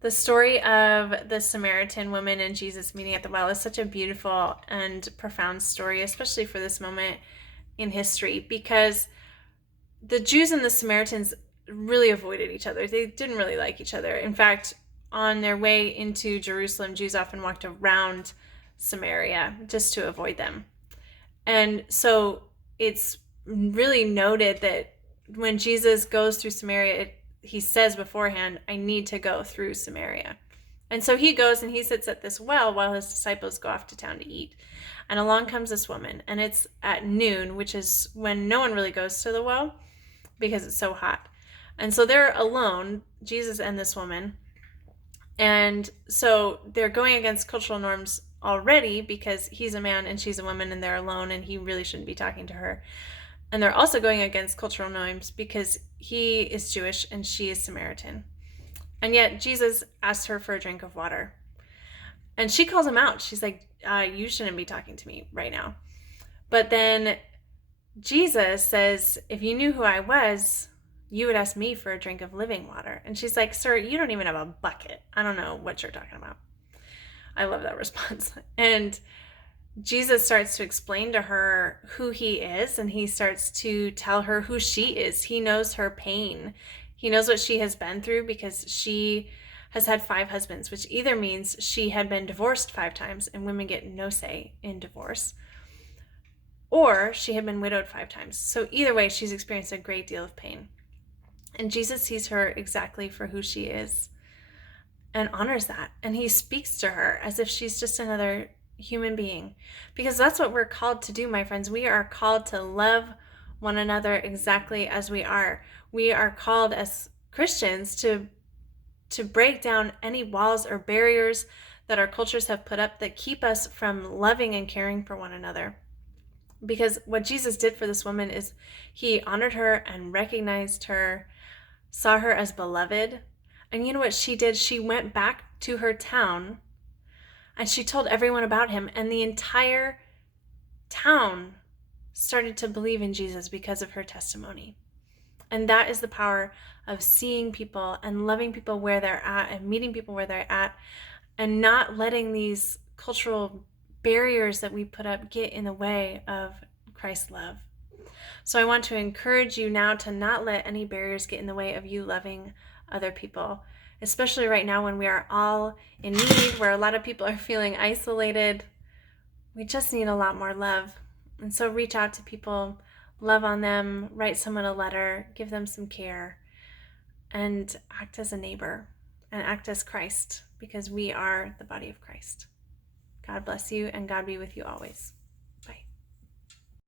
The story of the Samaritan woman and Jesus meeting at the well is such a beautiful and profound story, especially for this moment in history, because the Jews and the Samaritans really avoided each other. They didn't really like each other. In fact, on their way into Jerusalem, Jews often walked around Samaria just to avoid them. And so it's really noted that when Jesus goes through Samaria, he says beforehand, I need to go through Samaria. And so he goes and he sits at this well while his disciples go off to town to eat. And along comes this woman, and it's at noon, which is when no one really goes to the well because it's so hot. And so they're alone, Jesus and this woman. And so they're going against cultural norms already because he's a man and she's a woman and they're alone and he really shouldn't be talking to her. And they're also going against cultural norms because he is Jewish and she is Samaritan. And yet Jesus asks her for a drink of water. And she calls him out. She's like, you shouldn't be talking to me right now. But then Jesus says, if you knew who I was, you would ask me for a drink of living water. And she's like, sir, you don't even have a bucket. I don't know what you're talking about. I love that response. And Jesus starts to explain to her who he is, and he starts to tell her who she is. He knows her pain. He knows what she has been through because she has had 5 husbands, which either means she had been divorced 5 times, and women get no say in divorce, or she had been widowed 5 times. So either way, she's experienced a great deal of pain. And Jesus sees her exactly for who she is and honors that. And he speaks to her as if she's just another human being, because that's what we're called to do, my friends. We are called to love one another exactly as we are. We are called as Christians to break down any walls or barriers that our cultures have put up that keep us from loving and caring for one another. Because what Jesus did for this woman is he honored her and recognized her, saw her as beloved. And you know what she did? She went back to her town and she told everyone about him, and the entire town started to believe in Jesus because of her testimony. And that is the power of seeing people and loving people where they're at and meeting people where they're at, and not letting these cultural barriers that we put up get in the way of Christ's love. So I want to encourage you now to not let any barriers get in the way of you loving other people, especially right now when we are all in need, where a lot of people are feeling isolated. We just need a lot more love. And so reach out to people, love on them, write someone a letter, give them some care, and act as a neighbor and act as Christ, because we are the body of Christ. God bless you, and God be with you always.